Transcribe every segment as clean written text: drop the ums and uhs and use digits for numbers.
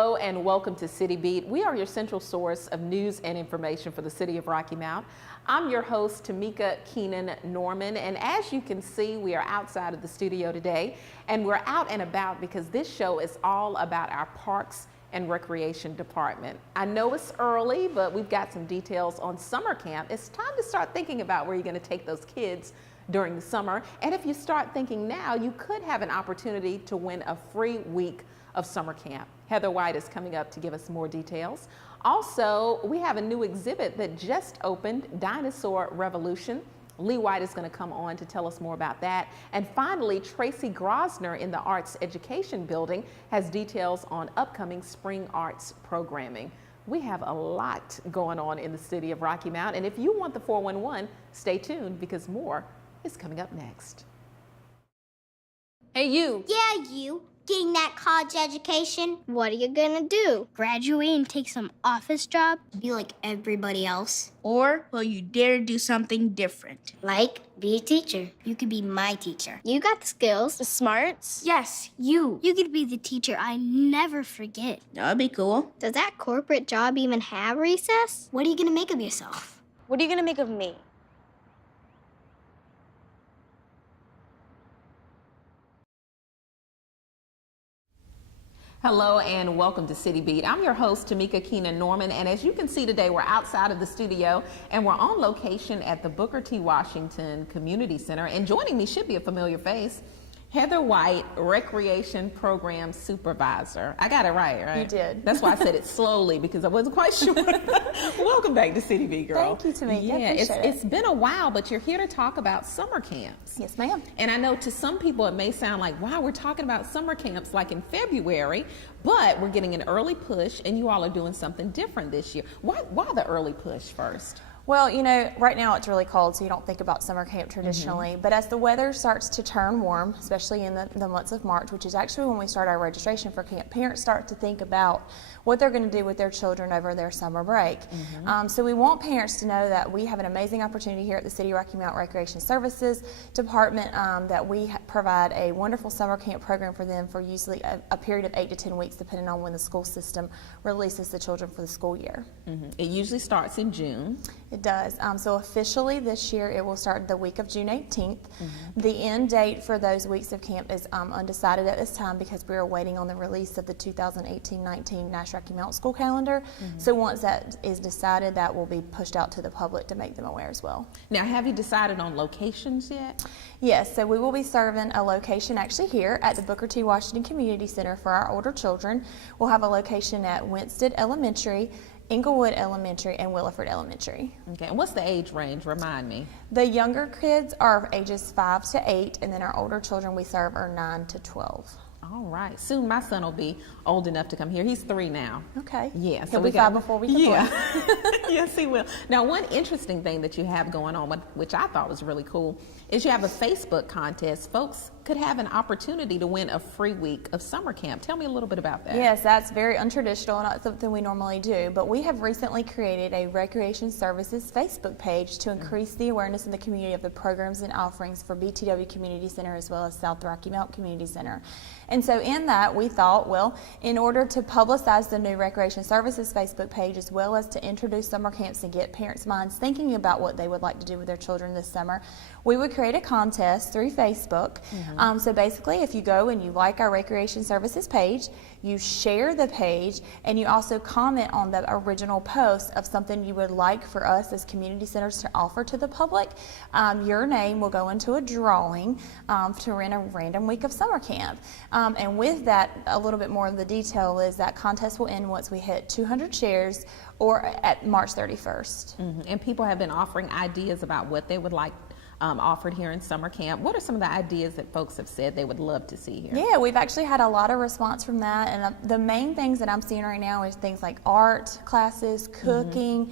Hello and welcome to City Beat. We are your central source of news and information for the city of Rocky Mount. I'm your host, Tamika Keenan Norman, and as you can see, we are outside of the studio today, and we're out and about because this show is all about our parks and recreation department. I know it's early, but we've got some details on summer camp. It's time to start thinking about where you're going to take those kids during the summer, and if you start thinking now, you could have an opportunity to win a free week of summer camp. Heather White is coming up to give us more details. Also, we have a new exhibit that just opened, Dinosaur Revolution. Lee White is going to come on to tell us more about that. And finally, Tracy Grosner in the Arts Education Building has details on upcoming spring arts programming. We have a lot going on in the city of Rocky Mount, and if you want the 411, stay tuned because more is coming up next. Hey, you. Yeah, you. Getting that college education? What are you gonna do? Graduate and take some office job? Be like everybody else? Or will you dare do something different? Like, be a teacher. You could be my teacher. You got the skills. The smarts? Yes, you. You could be the teacher I never forget. That'd be cool. Does that corporate job even have recess? What are you gonna make of yourself? What are you gonna make of me? Hello and welcome to City Beat. I'm your host, Tamika Keenan Norman, and as you can see today, we're outside of the studio and we're on location at the Booker T. Washington Community Center, and joining me should be a familiar face, Heather White, Recreation Program Supervisor. I got it right? You did. That's why I said it slowly because I wasn't quite sure. Welcome back to City Beat, girl. Thank you, Tamika. Yeah, I appreciate it. It's been a while, but you're here to talk about summer camps. Yes, ma'am. And I know to some people it may sound like, wow, we're talking about summer camps like in February, but we're getting an early push and you all are doing something different this year. Why the early push first? Well, you know, right now it's really cold, so you don't think about summer camp traditionally. But as the weather starts to turn warm, especially in the months of March, which is actually when we start our registration for camp, parents start to think about what they're going to do with their children over their summer break. So we want parents to know that we have an amazing opportunity here at the City of Rocky Mount Recreation Services Department, that we provide a wonderful summer camp program for them for usually a period of 8 to 10 weeks, depending on when the school system releases the children for the school year. It usually starts in June. It does. So officially this year it will start the week of June 18th. The end date for those weeks of camp is undecided at this time because we are waiting on the release of the 2018-19 Nash Rocky Mount school calendar. So once that is decided, that will be pushed out to the public to make them aware as well. Now, have you decided on locations yet? Yes, so we will be serving a location actually here at the Booker T. Washington Community Center for our older children. We'll have a location at Winston Elementary, Inglewood Elementary, and Williford Elementary. Okay, and what's the age range? Remind me. The younger kids are ages 5 to 8, and then our older children we serve are 9 to 12. All right. Soon my son will be old enough to come here. He's 3 now. Okay. Yeah. He'll be 5 before we can play. Yes, he will. Now, one interesting thing that you have going on, which I thought was really cool, is you have a Facebook contest. Folks could have an opportunity to win a free week of summer camp. Tell me a little bit about that. Yes, that's very untraditional, not something we normally do, but we have recently created a Recreation Services Facebook page to increase the awareness in the community of the programs and offerings for BTW Community Center as well as South Rocky Mount Community Center. And so in that, we thought, well, in order to publicize the new Recreation Services Facebook page as well as to introduce summer camps and get parents' minds thinking about what they would like to do with their children this summer, we would create a contest through Facebook. So basically, if you go and you like our Recreation Services page, you share the page, and you also comment on the original post of something you would like for us as community centers to offer to the public, your name will go into a drawing to win a random week of summer camp. And with that, a little bit more of the detail is that contest will end once we hit 200 shares or at March 31st. And people have been offering ideas about what they would like offered here in summer camp. What are some of the ideas that folks have said they would love to see here? Yeah, we've actually had a lot of response from that, and the main things that I'm seeing right now is things like art classes, cooking,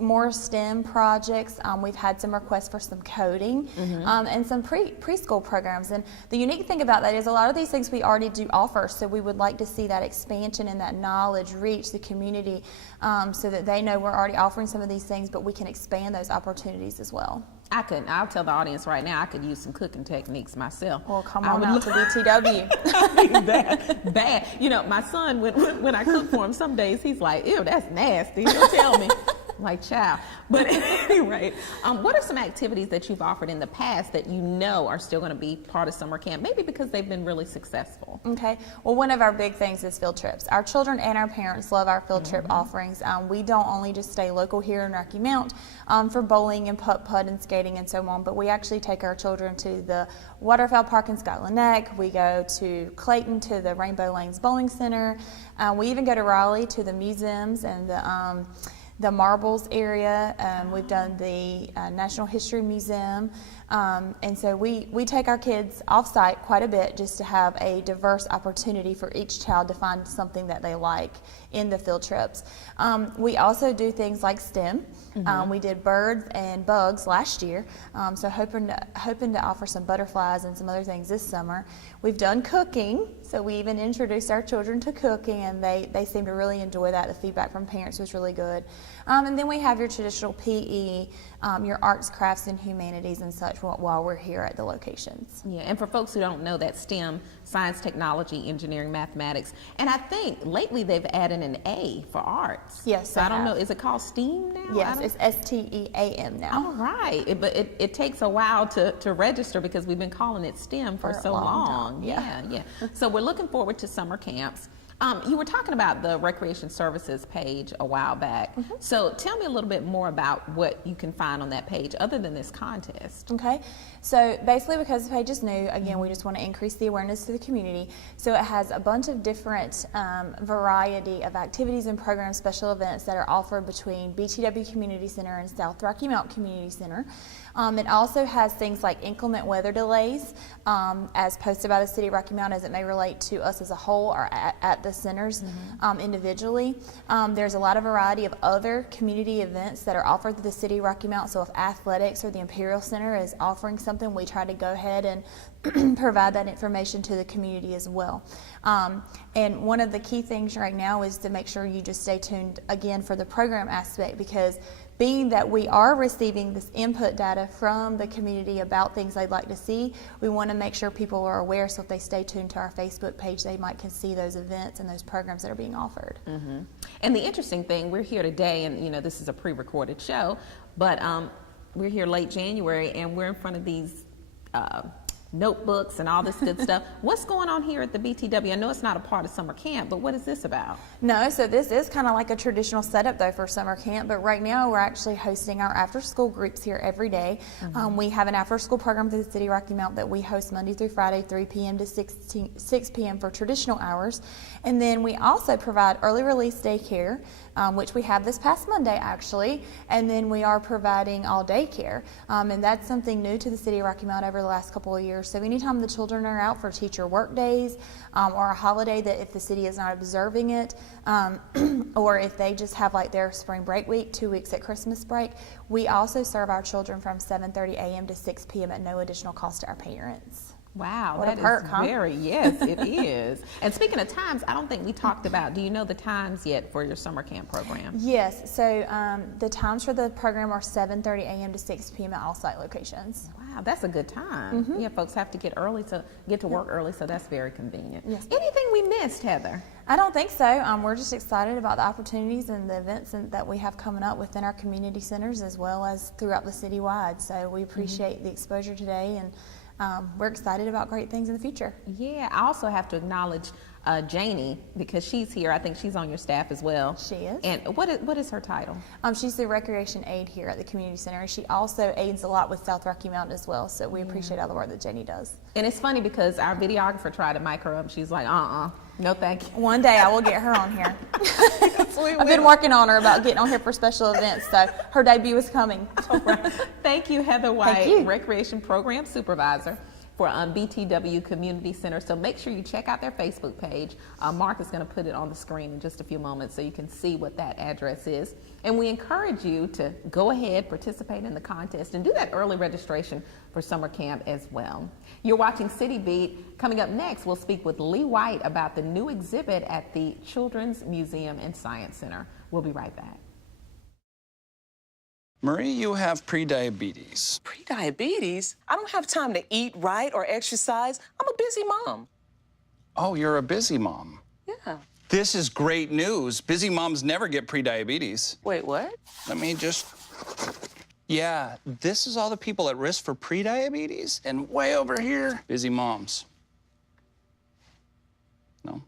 more STEM projects. We've had some requests for some coding and some preschool programs. And the unique thing about that is a lot of these things we already do offer, so we would like to see that expansion and that knowledge reach the community so that they know we're already offering some of these things, but we can expand those opportunities as well. I'll tell the audience right now, I could use some cooking techniques myself. Well, come I on would out to BTW. bad. You know, my son, when I cook for him, some days he's like, ew, that's nasty. He'll tell me. Like, child. But anyway, what are some activities that you've offered in the past that you know are still going to be part of summer camp? Maybe because they've been really successful. Okay. Well, one of our big things is field trips. Our children and our parents love our field trip offerings. We don't only just stay local here in Rocky Mount for bowling and putt and skating and so on, but we actually take our children to the Waterfowl Park in Scotland Neck. We go to Clayton to the Rainbow Lanes Bowling Center. We even go to Raleigh to the museums and the Marbles area. We've done the National History Museum. And so we take our kids off-site quite a bit just to have a diverse opportunity for each child to find something that they like in the field trips. We also do things like STEM. We did birds and bugs last year, so hoping to offer some butterflies and some other things this summer. We've done cooking, so we even introduced our children to cooking, and they seem to really enjoy that. The feedback from parents was really good. And then we have your traditional PE, your arts, crafts, and humanities and such while we're here at the locations. Yeah, and for folks who don't know, that STEM, science, technology, engineering, mathematics, and I think lately they've added an A for arts. Yes, so they I don't have. know, is it called STEAM now? Yes, it's STEAM now. All right, but it takes a while to register because we've been calling it STEM for For a so long long. time, Yeah. So we're looking forward to summer camps. You were talking about the Recreation Services page a while back. So tell me a little bit more about what you can find on that page other than this contest. Okay, so basically because the page is new, again, we just want to increase the awareness to the community. So it has a bunch of different variety of activities and programs, special events that are offered between BTW Community Center and South Rocky Mount Community Center. It also has things like inclement weather delays as posted by the City of Rocky Mount as it may relate to us as a whole or at the centers individually. There's a lot of variety of other community events that are offered through the City of Rocky Mount. So if athletics or the Imperial Center is offering something, we try to go ahead and provide that information to the community as well. And one of the key things right now is to make sure you just stay tuned again for the program aspect, because being that we are receiving this input data from the community about things they'd like to see, we want to make sure people are aware, so if they stay tuned to our Facebook page, they can see those events and those programs that are being offered. And the interesting thing, we're here today, and you know this is a pre-recorded show, but we're here late January, and we're in front of these notebooks and all this good stuff. What's going on here at the BTW? I know it's not a part of summer camp, but what is this about? No, so this is kind of like a traditional setup though for summer camp, but right now we're actually hosting our after school groups here every day. We have an after school program through the City of Rocky Mount that we host Monday through Friday, 3 p.m. to 6 p.m. for traditional hours. And then we also provide early release daycare, which we have this past Monday actually, and then we are providing all day care. And that's something new to the City of Rocky Mount over the last couple of years. So anytime the children are out for teacher work days or a holiday that if the city is not observing it, or if they just have like their spring break week, 2 weeks at Christmas break, we also serve our children from 7:30 a.m. to 6 p.m. at no additional cost to our parents. Wow, What a that perk, is huh? very, yes, it is. And speaking of times, I don't think we talked about, do you know the times yet for your summer camp program? Yes, so the times for the program are 7:30 a.m. to 6 p.m. at all site locations. Wow, that's a good time. Yeah, folks have to get to work early, so that's very convenient. Yes. Anything we missed, Heather? I don't think so. We're just excited about the opportunities and the events that we have coming up within our community centers as well as throughout the citywide. So we appreciate the exposure today, and we're excited about great things in the future. Yeah, I also have to acknowledge Janie, because she's here. I think she's on your staff as well. She is. And what is her title? She's the recreation aide here at the community center. She also aids a lot with South Rocky Mountain as well. So we appreciate all the work that Janie does. And it's funny because our videographer tried to mic her up. She's like, no thank you. One day I will get her on here. I've been working on her about getting on here for special events, so her debut is coming. All right. Thank you, Heather White, Thank you. Recreation Program Supervisor for BTW Community Center. So make sure you check out their Facebook page. Mark is going to put it on the screen in just a few moments so you can see what that address is. And we encourage you to go ahead, participate in the contest, and do that early registration for summer camp as well. You're watching City Beat. Coming up next, we'll speak with Lee White about the new exhibit at the Children's Museum and Science Center. We'll be right back. Marie, you have prediabetes. Prediabetes? I don't have time to eat right or exercise. I'm a busy mom. Oh, you're a busy mom. Yeah. This is great news. Busy moms never get prediabetes. Wait, what? Let me just... Yeah, this is all the people at risk for prediabetes, and way over here, busy moms. No?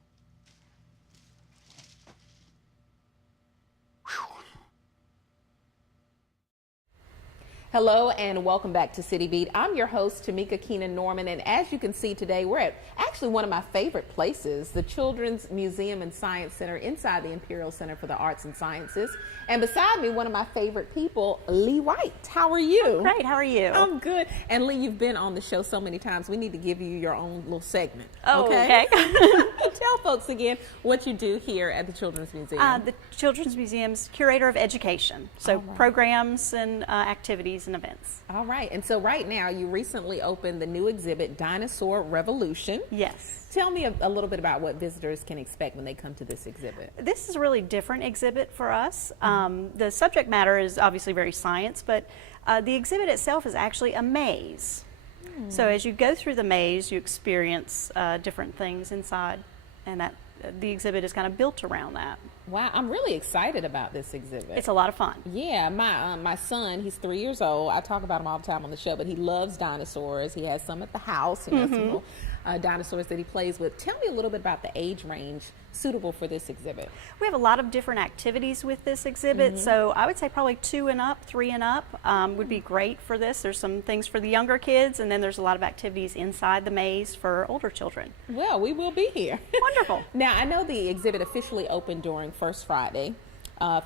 Hello and welcome back to City Beat. I'm your host, Tamika Keenan Norman, and as you can see today, we're at actually one of my favorite places, the Children's Museum and Science Center inside the Imperial Center for the Arts and Sciences. And beside me, one of my favorite people, Lee White. How are you? Great, how are you? I'm good. And Lee, you've been on the show so many times, we need to give you your own little segment. Oh, okay. Tell folks again what you do here at the Children's Museum. The Children's Museum's curator of education, so programs and activities and events. All right, and so right now you recently opened the new exhibit, Dinosaur Revolution. Yes. Tell me a little bit about what visitors can expect when they come to this exhibit. This is a really different exhibit for us. The subject matter is obviously very science, but the exhibit itself is actually a maze. So as you go through the maze, you experience different things inside, and that the exhibit is kind of built around that. Wow, I'm really excited about this exhibit. It's a lot of fun. Yeah, my son, he's 3 years old. I talk about him all the time on the show, but he loves dinosaurs. He has some at the house. He has some little dinosaurs that he plays with. Tell me a little bit about the age range suitable for this exhibit. We have a lot of different activities with this exhibit, so I would say probably 2 and up, 3 and up would be great for this. There's some things for the younger kids, and then there's a lot of activities inside the maze for older children. Well, we will be here. Wonderful. Now, I know the exhibit officially opened during First Friday,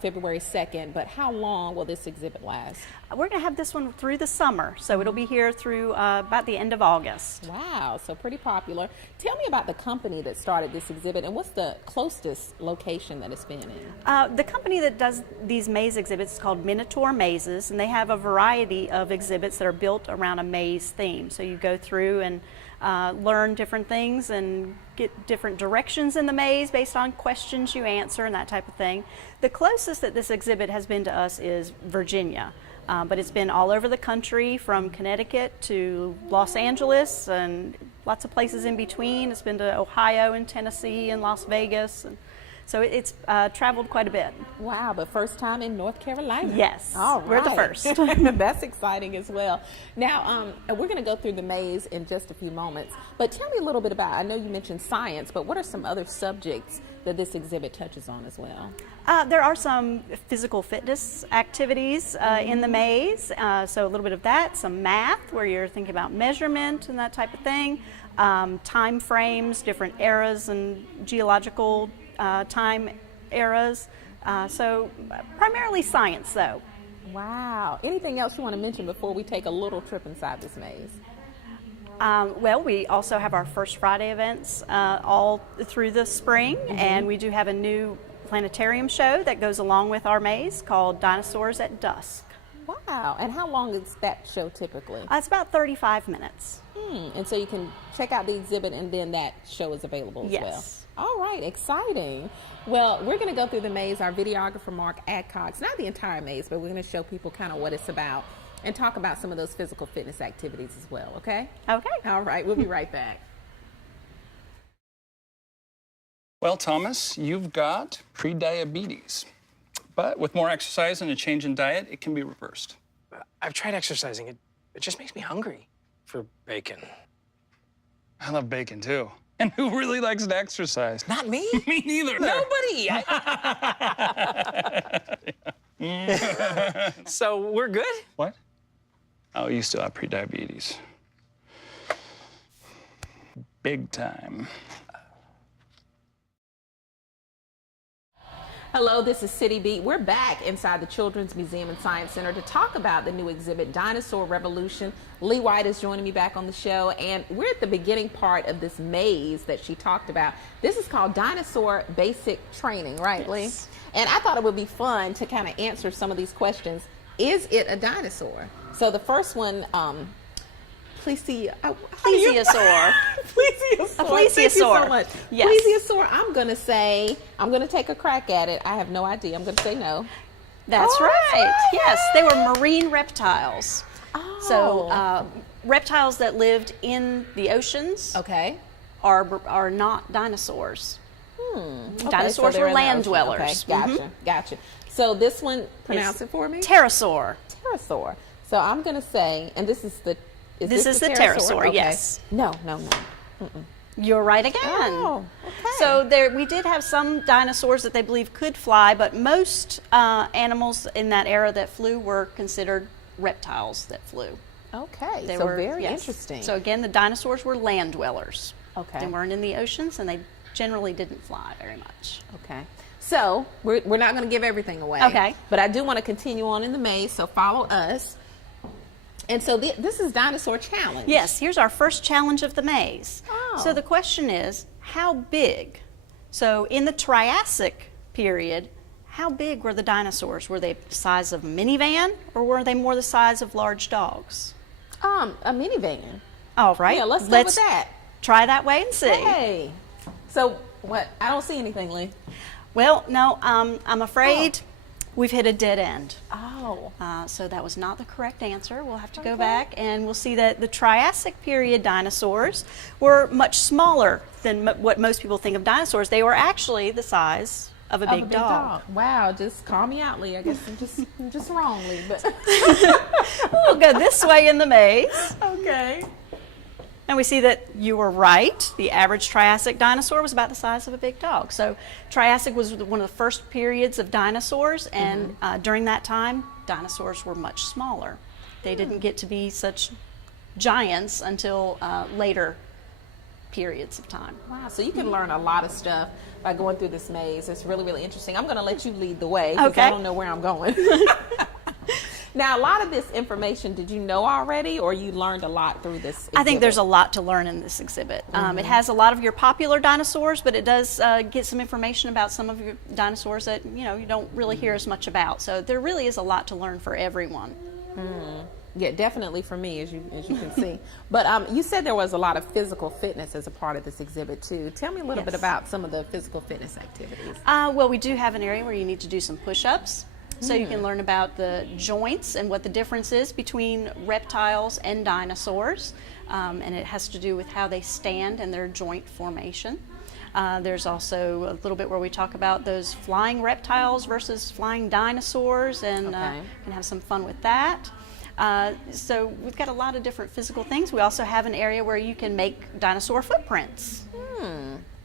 February 2nd, but how long will this exhibit last? We're going to have this one through the summer, so it'll be here through about the end of August. Wow, so pretty popular. Tell me about the company that started this exhibit and what's the closest location that it's been in? The company that does these maze exhibits is called Minotaur Mazes, and they have a variety of exhibits that are built around a maze theme. So you go through and learn different things and get different directions in the maze based on questions you answer and that type of thing. The closest that this exhibit has been to us is Virginia. But it's been all over the country, from Connecticut to Los Angeles and lots of places in between. It's been to Ohio and Tennessee and Las Vegas. And so it's traveled quite a bit. Wow, but first time in North Carolina. Yes, all right. We're the first. That's exciting as well. Now, we're going to go through the maze in just a few moments, but tell me a little bit about, I know you mentioned science, but what are some other subjects that this exhibit touches on as well? There are some physical fitness activities in the maze, so a little bit of that, some math where you're thinking about measurement and that type of thing, time frames, different eras and geological time eras, so primarily science though. Wow. Anything else you want to mention before we take a little trip inside this maze? Well, we also have our First Friday events all through the spring, and we do have a new planetarium show that goes along with our maze called Dinosaurs at Dusk. Wow. And how long is that show typically? It's about 35 minutes. And so you can check out the exhibit and then that show is available as well. Yes. All right, exciting. Well, we're going to go through the maze. Our videographer, Mark Adcox, not the entire maze, but we're going to show people kind of what it's about and talk about some of those physical fitness activities as well, okay? Okay. All right, we'll be right back. Well, Thomas, you've got prediabetes. But with more exercise and a change in diet, it can be reversed. I've tried exercising. It just makes me hungry for bacon. I love bacon, too. And who really likes to exercise? Not me. Me neither. Nobody. So we're good? What? Oh, you still have prediabetes. Big time. Hello, this is City Beat. We're back inside the Children's Museum and Science Center to talk about the new exhibit, Dinosaur Revolution. Lee White is joining me back on the show, and we're at the beginning part of this maze that she talked about. This is called Dinosaur Basic Training, right, Lee? And I thought it would be fun to kind of answer some of these questions. Is it a dinosaur? So the first one, plesiosaur. Plesiosaur. Plesiosaur. A plesiosaur. Thank you so much. Yes. Plesiosaur, I'm going to take a crack at it. I have no idea. I'm going to say no. That's right. Yes, they were marine reptiles. Oh. So reptiles that lived in the oceans Okay. are not dinosaurs. Okay, Dinosaurs so were they're in the land ocean. dwellers. Okay, gotcha, gotcha. So this one, pronounce it for me. Pterosaur. Pterosaur. So I'm going to say, and this is the. This is the pterosaur, Okay. yes. No. You're right again. Oh, okay. So we did have some dinosaurs that they believe could fly, but most animals in that era that flew were considered reptiles that flew. Okay. They So were very yes. interesting. So again, the dinosaurs were land dwellers. Okay. They weren't in the oceans, and they generally didn't fly very much. Okay. So we're not going to give everything away. Okay. But I do want to continue on in the maze, so follow us. And so this is Dinosaur Challenge. Yes, here's our first challenge of the maze. Oh. So the question is, how big? So in the Triassic period, how big were the dinosaurs? Were they the size of a minivan, or were they more the size of large dogs? A minivan. All right. Yeah, let's go with that. Try that way and see. Hey. So what? I don't see anything, Lee. Well, no, I'm afraid we've hit a dead end. Oh. So that was not the correct answer. We'll have to go back and we'll see that the Triassic period dinosaurs were much smaller than what most people think of dinosaurs. They were actually the size of a big dog. Wow, just call me out, Lee. I guess I'm just wrong, Lee. But We'll go this way in the maze. okay. And we see that you were right. The average Triassic dinosaur was about the size of a big dog. So Triassic was one of the first periods of dinosaurs, and during that time, dinosaurs were much smaller. They didn't get to be such giants until later periods of time. Wow, so you can learn a lot of stuff by going through this maze. It's really, really interesting. I'm going to let you lead the way because I Okay. don't know where I'm going. Now, a lot of this information, did you know already, or you learned a lot through this exhibit? I think there's a lot to learn in this exhibit. It has a lot of your popular dinosaurs, but it does get some information about some of your dinosaurs that you don't really hear as much about. So there really is a lot to learn for everyone. Yeah, definitely for me, as you can see. But you said there was a lot of physical fitness as a part of this exhibit, too. Tell me a little bit Yes. about some of the physical fitness activities. Well, we do have an area where you need to do some push-ups. So you can learn about the joints and what the difference is between reptiles and dinosaurs. And it has to do with how they stand and their joint formation. There's also a little bit where we talk about those flying reptiles versus flying dinosaurs, and can have some fun with that. So we've got a lot of different physical things. We also have an area where you can make dinosaur footprints.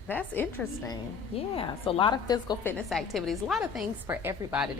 That's interesting. Yeah, so a lot of physical fitness activities, a lot of things for everybody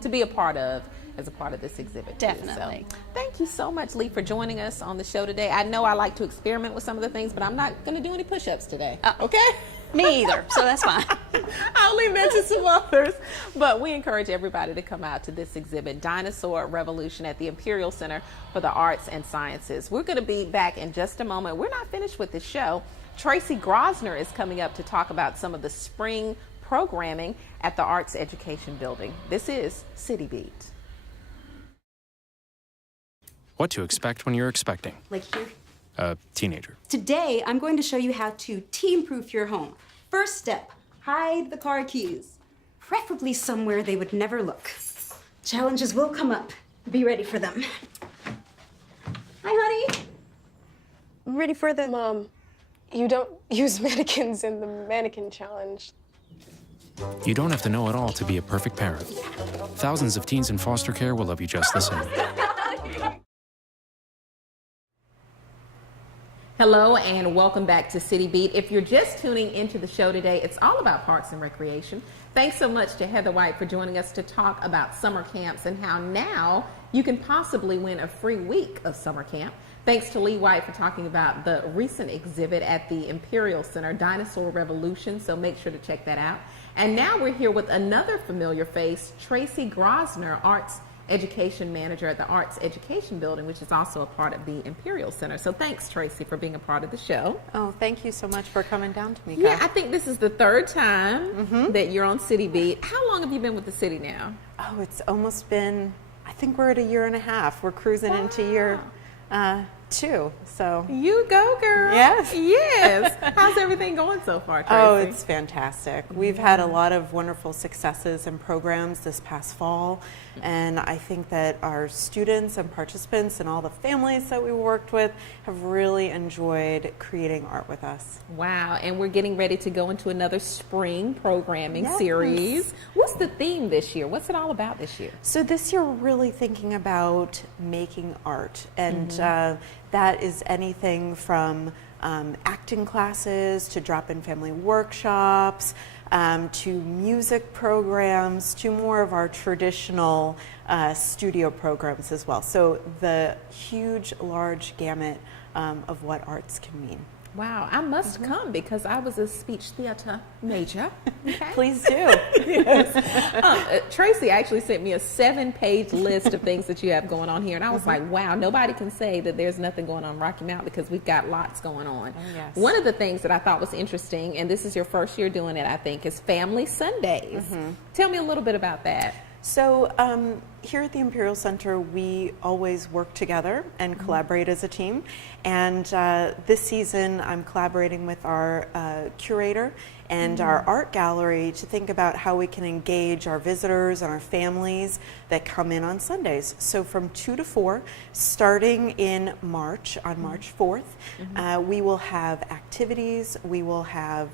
to be a part of as a part of this exhibit. too. Definitely. So, thank you so much, Lee, for joining us on the show today. I know I like to experiment with some of the things, but I'm not going to do any push-ups today. Okay? Me either, so that's fine. I only mentioned some others, but we encourage everybody to come out to this exhibit, Dinosaur Revolution, at the Imperial Center for the Arts and Sciences. We're going to be back in just a moment. We're not finished with the show. Tracy Grosner is coming up to talk about some of the spring programming at the Arts Education Building. This is City Beat. What to expect when you're expecting Like here. a teenager. Today, I'm going to show you how to teen-proof your home. First step, hide the car keys, preferably somewhere they would never look. Challenges will come up. Be ready for them. Hi, honey. Ready for the... Mom, you don't use mannequins in the mannequin challenge. You don't have to know it all to be a perfect parent. Thousands of teens in foster care will love you just the same. Hello and welcome back to City Beat. If you're just tuning into the show today, it's all about parks and recreation. Thanks so much to Heather White for joining us to talk about summer camps and how now you can possibly win a free week of summer camp. Thanks to Lee White for talking about the recent exhibit at the Imperial Center, Dinosaur Revolution, so make sure to check that out. And now we're here with another familiar face, Tracy Grosner, Arts Education Manager at the Arts Education Building, which is also a part of the Imperial Center. So thanks, Tracy, for being a part of the show. Oh, thank you so much for coming down to me. Yeah, I think this is the third time that you're on City Beat. How long have you been with the city now? Oh, it's almost been, I think we're at 1.5 years. We're cruising into too. So You go, girl. Yes. Yes. How's everything going so far, Tracy? Oh, it's fantastic. We've had a lot of wonderful successes and programs this past fall, and I think that our students and participants and all the families that we worked with have really enjoyed creating art with us. Wow, and we're getting ready to go into another spring programming series. What's the theme this year? What's it all about this year? So this year we're really thinking about making art, and that is anything from acting classes to drop-in family workshops, to music programs, to more of our traditional studio programs as well. So the huge, large gamut of what arts can mean. Wow, I must come because I was a speech theater major. Okay. Please do. Yes. Tracy actually sent me a 7-page list of things that you have going on here, and I was like, wow, nobody can say that there's nothing going on in Rocky Mount because we've got lots going on. Oh, yes. One of the things that I thought was interesting, and this is your first year doing it, I think, is Family Sundays. Tell me a little bit about that. So here at the Imperial Center, we always work together and collaborate as a team. And this season, I'm collaborating with our curator and our art gallery to think about how we can engage our visitors and our families that come in on Sundays. So from 2 to 4, starting in March, on March 4th, we will have activities, we will have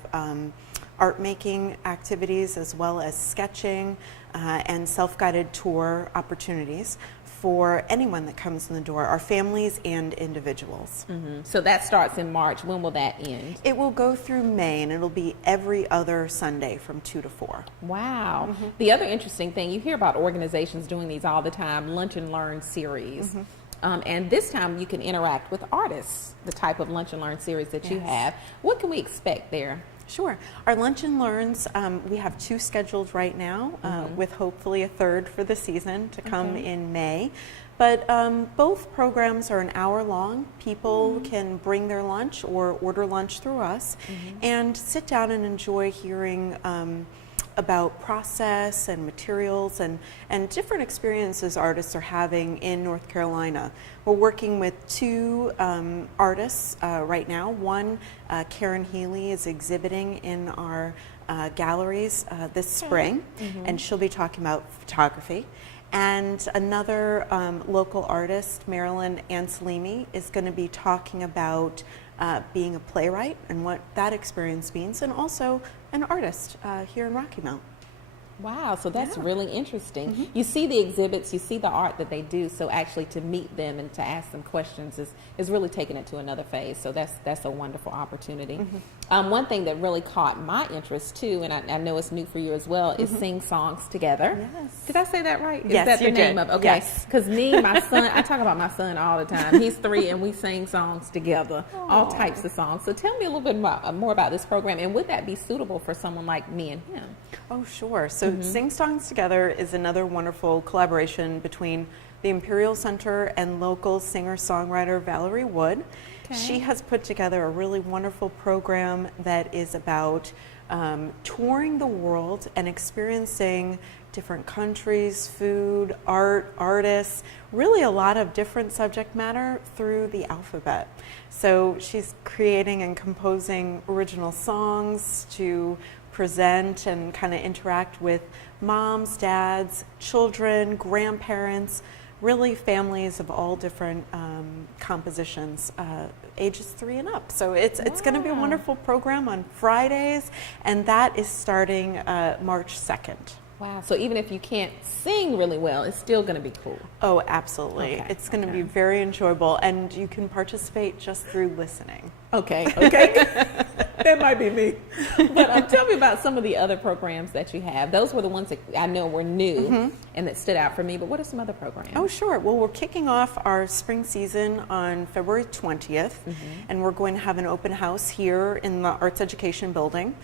art making activities as well as sketching and self-guided tour opportunities for anyone that comes in the door, our families and individuals. So that starts in March. When will that end? It will go through May, and it'll be every other Sunday from 2 to 4. Wow. The other interesting thing, you hear about organizations doing these all the time, Lunch and Learn series. And this time you can interact with artists, the type of Lunch and Learn series that you have. What can we expect there? Sure. Our Lunch and Learns, we have 2 scheduled right now, with hopefully a 3rd for the season to come in May. But both programs are an hour long. People can bring their lunch or order lunch through us and sit down and enjoy hearing about process and materials and different experiences artists are having in North Carolina. We're working with 2 artists right now. One, Karen Healy, is exhibiting in our galleries this spring, and she'll be talking about photography. And another local artist, Marilyn Anselimi, is going to be talking about being a playwright and what that experience means, and also an artist here in Rocky Mount. Wow, so that's really interesting. You see the exhibits, you see the art that they do, so actually to meet them and to ask them questions is really taking it to another phase. So that's a wonderful opportunity. One thing that really caught my interest too, and I know it's new for you as well, is Sing Songs Together. Yes. Did I say that right? Yes, is that you the name did. of? Okay. Yes. Because me, my son, I talk about my son all the time. He's 3 and we sing songs together, all types of songs. So tell me a little bit more about this program, and would that be suitable for someone like me and him? Oh, sure. So Sing Songs Together is another wonderful collaboration between the Imperial Center and local singer-songwriter Valerie Wood. She has put together a really wonderful program that is about touring the world and experiencing different countries, food, art, artists, really a lot of different subject matter through the alphabet. So she's creating and composing original songs to present and kind of interact with moms, dads, children, grandparents, really families of all different compositions, ages 3 and up. So it's going to be a wonderful program on Fridays, and that is starting March 2nd. Wow, so even if you can't sing really well, it's still going to be cool. Oh, absolutely. Okay, It's going to be very enjoyable, and you can participate just through listening. Okay. That might be me. But tell me about some of the other programs that you have. Those were the ones that I know were new and that stood out for me, but what are some other programs? Oh, sure. Well, we're kicking off our spring season on February 20th, and we're going to have an open house here in the Arts Education Building.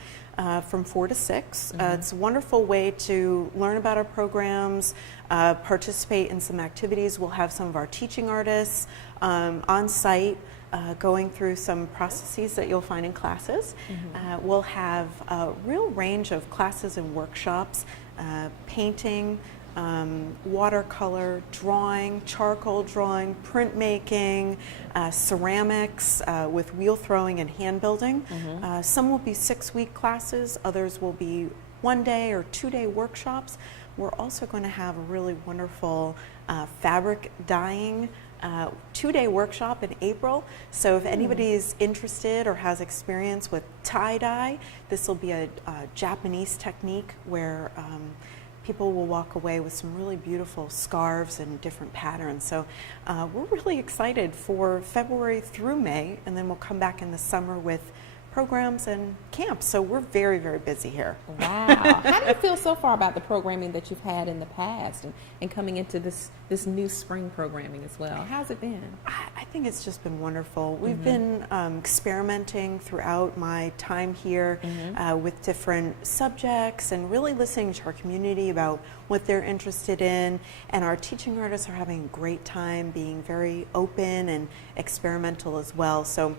From 4 to 6. It's a wonderful way to learn about our programs, participate in some activities. We'll have some of our teaching artists on site going through some processes that you'll find in classes. We'll have a real range of classes and workshops, painting, watercolor, drawing, charcoal drawing, printmaking, ceramics with wheel throwing and hand building. Some will be 6-week classes, others will be 1-day or 2-day workshops. We're also going to have a really wonderful fabric dyeing 2-day workshop in April. So if anybody is interested or has experience with tie-dye, this will be a Japanese technique where people will walk away with some really beautiful scarves and different patterns. So we're really excited for February through May, and then we'll come back in the summer with programs and camps. So we're very, very busy here. Wow. How do you feel so far about the programming that you've had in the past and coming into this new spring programming as well? How's it been? I think it's just been wonderful. We've been experimenting throughout my time here with different subjects and really listening to our community about what they're interested in. And our teaching artists are having a great time being very open and experimental as well. So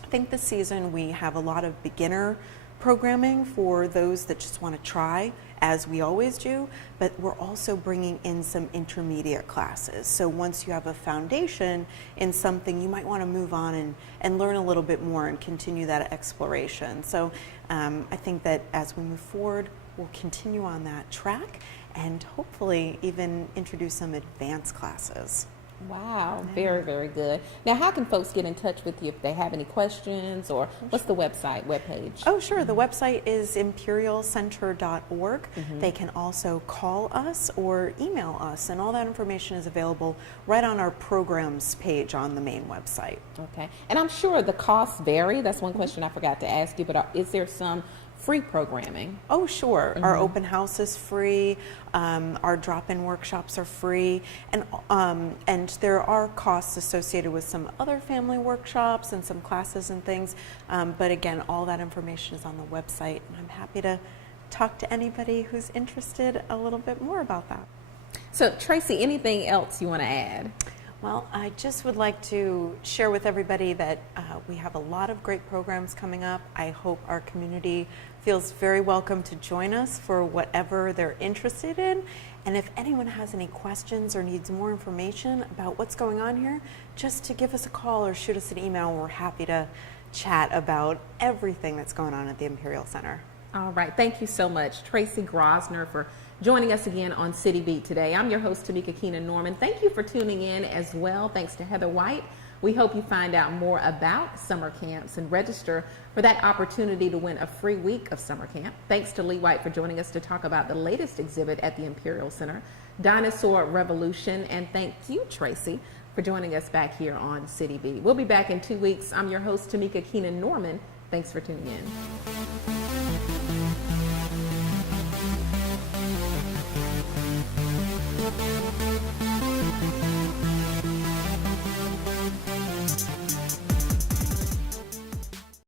I think this season we have a lot of beginner programming for those that just want to try, as we always do, but we're also bringing in some intermediate classes. So once you have a foundation in something, you might want to move on and learn a little bit more and continue that exploration. So I think that as we move forward, we'll continue on that track and hopefully even introduce some advanced classes. Wow, very, very good. Now, how can folks get in touch with you if they have any questions, or what's the webpage? Oh, sure. The website is imperialcenter.org. They can also call us or email us, and all that information is available right on our programs page on the main website. Okay. And I'm sure the costs vary. That's one question I forgot to ask you, but is there some free programming? Oh, sure. Our open house is free. Our drop-in workshops are free, and there are costs associated with some other family workshops and some classes and things. But again, all that information is on the website, and I'm happy to talk to anybody who's interested a little bit more about that. So, Tracy, anything else you want to add? Well, I just would like to share with everybody that we have a lot of great programs coming up. I hope our community feels very welcome to join us for whatever they're interested in. And if anyone has any questions or needs more information about what's going on here, just to give us a call or shoot us an email. We're happy to chat about everything that's going on at the Imperial Center. All right. Thank you so much, Tracy Grosner, for joining us again on City Beat today. I'm your host, Tamika Keenan Norman. Thank you for tuning in as well. Thanks to Heather White. We hope you find out more about summer camps and register for that opportunity to win a free week of summer camp. Thanks to Lee White for joining us to talk about the latest exhibit at the Imperial Center, Dinosaur Revolution. And thank you, Tracy, for joining us back here on City Beat. We'll be back in 2 weeks. I'm your host, Tamika Keenan Norman. Thanks for tuning in.